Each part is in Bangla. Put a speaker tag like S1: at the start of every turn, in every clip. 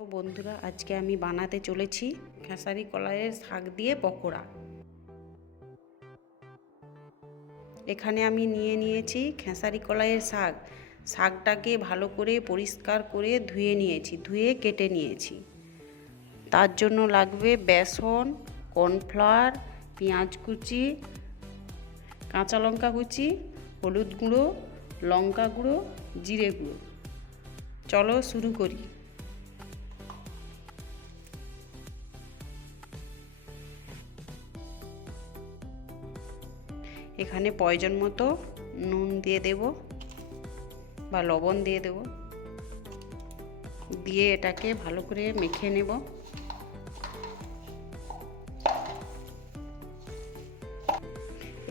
S1: বন্ধুরা, আজকে আমি বানাতে চলেছি খেসারি কলাইয়ের শাক দিয়ে পকোড়া। এখানে আমি নিয়ে নিয়েছি খেসারি কলাইয়ের শাক। শাকটাকে ভালো করে পরিষ্কার করে ধুয়ে নিয়েছি, ধুয়ে কেটে নিয়েছি। তার জন্য লাগবে বেসন, কর্নফ্লাওয়ার, পেঁয়াজ কুচি, কাঁচা লঙ্কা কুচি, হলুদ গুঁড়ো, লঙ্কা গুঁড়ো, জিরে গুঁড়ো। চলো শুরু করি। এখানে প্রয়োজন মতো নুন দিয়ে দেব বা লবণ দিয়ে দেব। দিয়ে এটাকে ভালো করে মেখে নেব।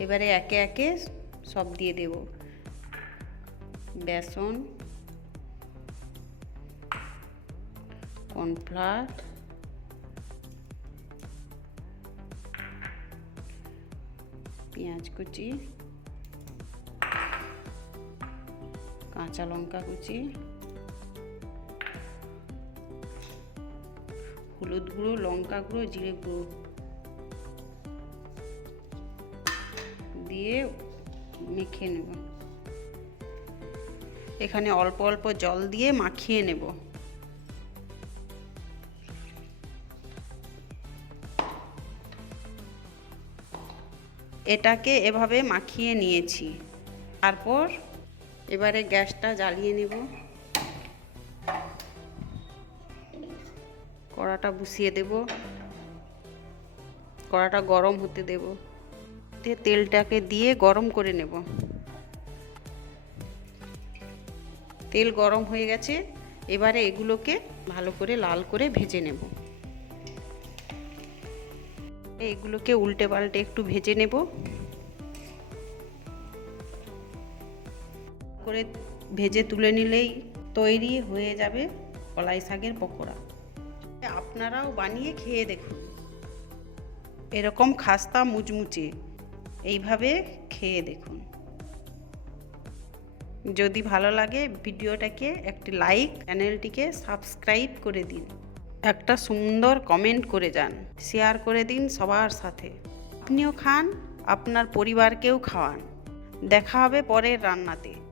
S1: এবারে একে একে সব দিয়ে দেব। বেসন, কর্নফ্লাওয়ার পেঁয়াজ কুচি, কাঁচা লঙ্কা কুচি, হলুদ গুঁড়ো, লঙ্কা গুঁড়ো, জিরে গুঁড়ো। দিয়ে মেখে নেব। এখানে অল্প অল্প জল দিয়ে মাখিয়ে নেব। এটাকে এভাবে মাখিয়ে নিয়েছি। তারপর এবারে গ্যাসটা জ্বালিয়ে নেব। কড়াটা বসিয়ে দেব। কড়াটা গরম হতে দেব। তেলটাকে দিয়ে গরম করে নেব। তেল গরম হয়ে গেছে। এবারে এগুলোকে ভালো করে লাল করে ভেজে নেব। এগুলোকে উল্টে পাল্টে একটু ভেজে নেব। করে ভেজে তুলে নিলেই তৈরি হয়ে যাবে কলাই শাকের পকোড়া। আপনারাও বানিয়ে খেয়ে দেখুন। এরকম খাস্তা মুচমুচে এইভাবে খেয়ে দেখুন। যদি ভালো লাগে ভিডিওটাকে একটি লাইক, চ্যানেলটিকে সাবস্ক্রাইব করে দিন। একটা সুন্দর কমেন্ট করে যান। শেয়ার করে দিন সবার সাথে। আপনিও খান, আপনার পরিবারকেও খাওয়ান। দেখা হবে পরের রান্নাতে।